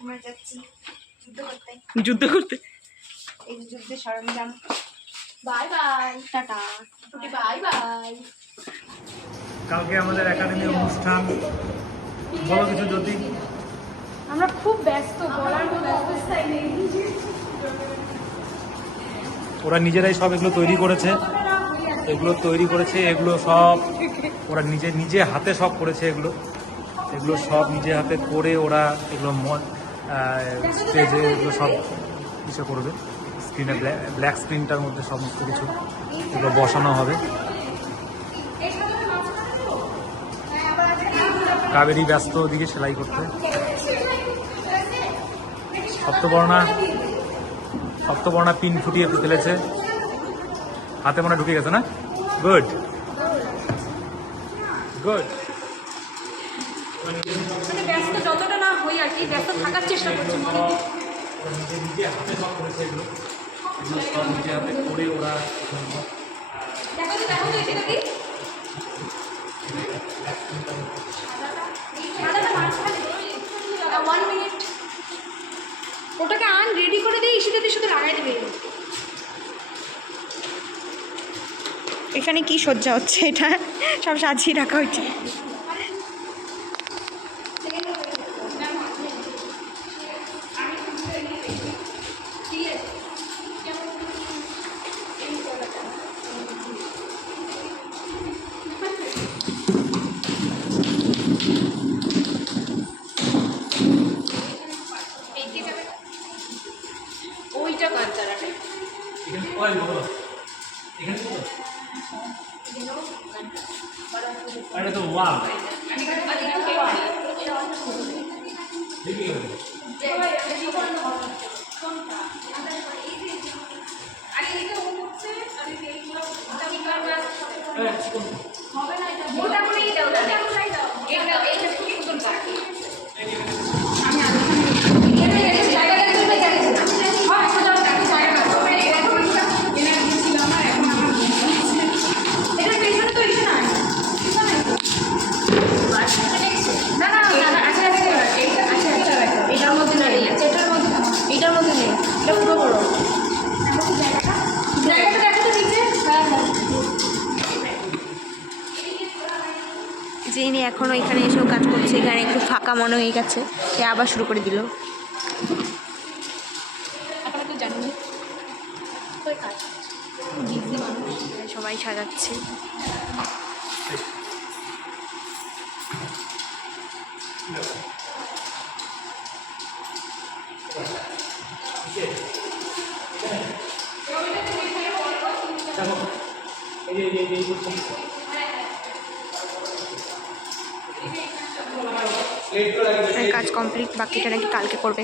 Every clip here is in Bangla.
আমরা যাচ্ছি যুদ্ধ করতে। এই যুদ্ধের সরঞ্জাম। Bye bye, tata, bye bye. কালকে আমাদের একাডেমির অনুষ্ঠান, বলো কিছু যদি। আমরা খুব ব্যস্ত, বলার মতো অবস্থায় নেই। ওরা নিজেরাই সব এগুলো তৈরি করেছে, এগুলো সব ওরা নিজে হাতে সব করেছে। এগুলো সব নিজে হাতে করে ওরা এগুলো স্টেজে এগুলো সব কিছু করবে। স্ক্রিনে ব্ল্যাক স্ক্রিনটার মধ্যে সমস্ত কিছু এগুলো বসানো হবে। কাবেরী ব্যস্ত ওদিকে সেলাই করতে। সপ্তবর্ণা পিন ফুটিয়ে ফেলেছে, হাতে মনে ঢুকে গেছে না? Good good. মানে ব্যস্ত যতটা না হই আর কি, ব্যস্ত থাকার চেষ্টা করছি। নিজে হাতে সব করেছে এগুলো সব নিজে হাতে করে ওরা। দেখো তো এটা কি? ওয়ান মিনিট ওটাকে আন, রেডি করে দিই, ইস্যুতে শুধু লাগাই দেবে। এখানে কি সজ্জা হচ্ছে? এটা সব সাজিয়ে রাখা হচ্ছে। ওইটা কাঁচারাটা এটা তো ওয়াও। যিনি এখনও এখানে এসেও কাজ করছে, এখানে একটু ফাঁকা মনে হয়ে গেছে, সে আবার শুরু করে দিল। সবাই সাজাচ্ছে। কাজ কমপ্লিট, বাকিটা নাকি কালকে করবে।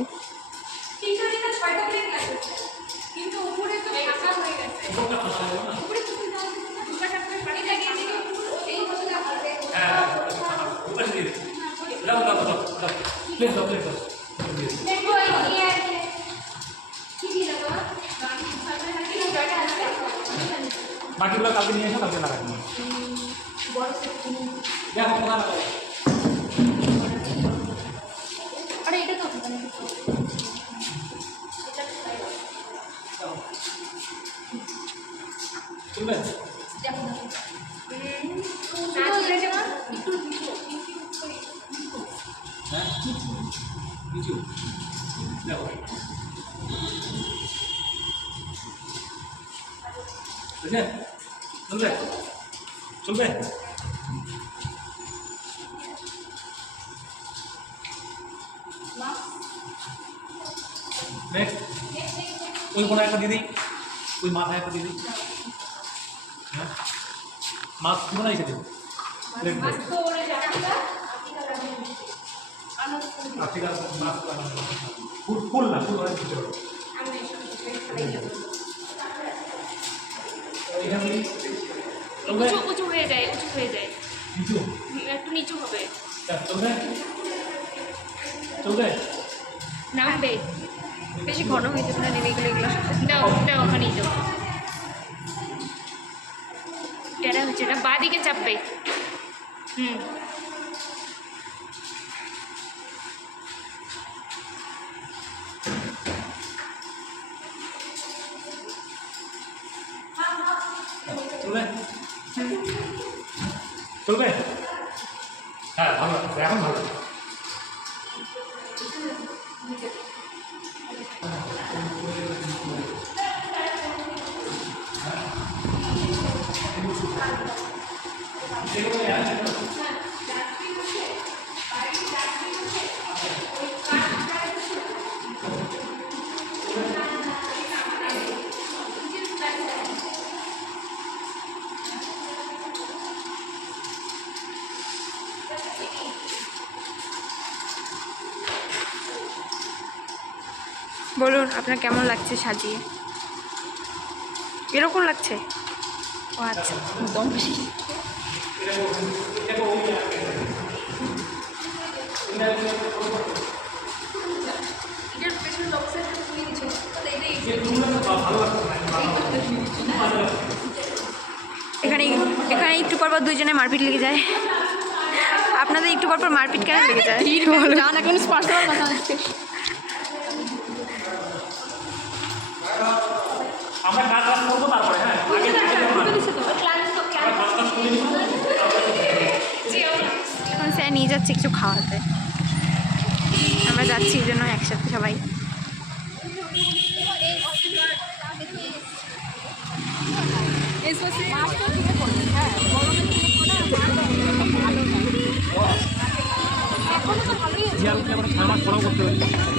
বাকিগুলো কালকে নিয়ে এসো, কালকে লাগাবো। দেখো কোথা লাগাবো। আরে এটা তো শুনবেন? হ্যাঁ নিচু দেখো। বুঝলেন? চলবে? নেক্সট ওই কোনো একটা দিদি, ওই মাথায় একটা দিদি। হ্যাঁ মাস্ক পুরো এসে দেবো। ফুল না, ফুল হয় কিছু উঁচু হয়ে যায়, নিচু একটু নিচু হবে। চলবে নামবে বেশি ঘন হয়ে যাবে না, নেমে গেলে এগুলো দাও ওখানেই দাও। টেরা হচ্ছে না, বা দিকে চাপবে। চলবে? হ্যাঁ ভালো লাগছে, এখন ভালো লাগছে। বলুন আপনার কেমন লাগছে সাজিয়ে? এরকম লাগছে? ও আচ্ছা, একদম এটার পেছনে লক্সের তুলে দিচ্ছ এখানে এখানে একটু পর পর দুইজনে মারপিট লেগে যায়। আপনাদের একটু পর পর মারপিট কেন লেগে যায়? বলো। জান এখন স্পর্শ করার কথা হচ্ছে। আমরা কাজ বাজ করবো তারপরে, হ্যাঁ আগে এখন স্যার নিয়ে যাচ্ছে কিছু খাওয়াতে, আমরা যাচ্ছি এই জন্য একসাথে সবাই। এখনো তো ভালোই আছে। জিয়ালকে আবার 6 মাস পড়াও করতে হবে।